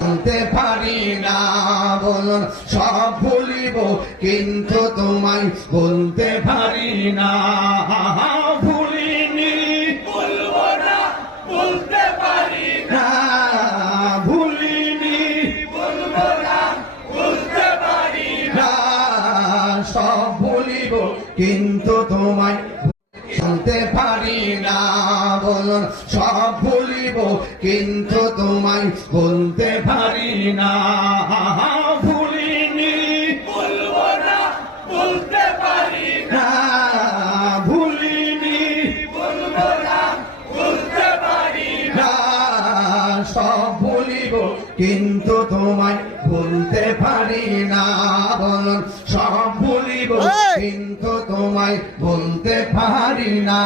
শুনতে পারি না বলুন সব ভুলিব কিন্তু তোমায় বলতে পারি না ভুলিনি বলবো না বলতে পারি না ভুলিনি বলবো না বলতে পারি না সব ভুলিব কিন্তু তোমায় শুনতে পারি না বলুন সব ভুলিব কিন্তু তোমায় বলতে পারি না ভুলিনি বলবো না বলতে পারি না ভুলিনি বলবো না বলতে পারি না সব ভুলিব কিন্তু তোমায় বলতে পারি না বলুন সব ভুলিব কিন্তু তোমায় বলতে পারি না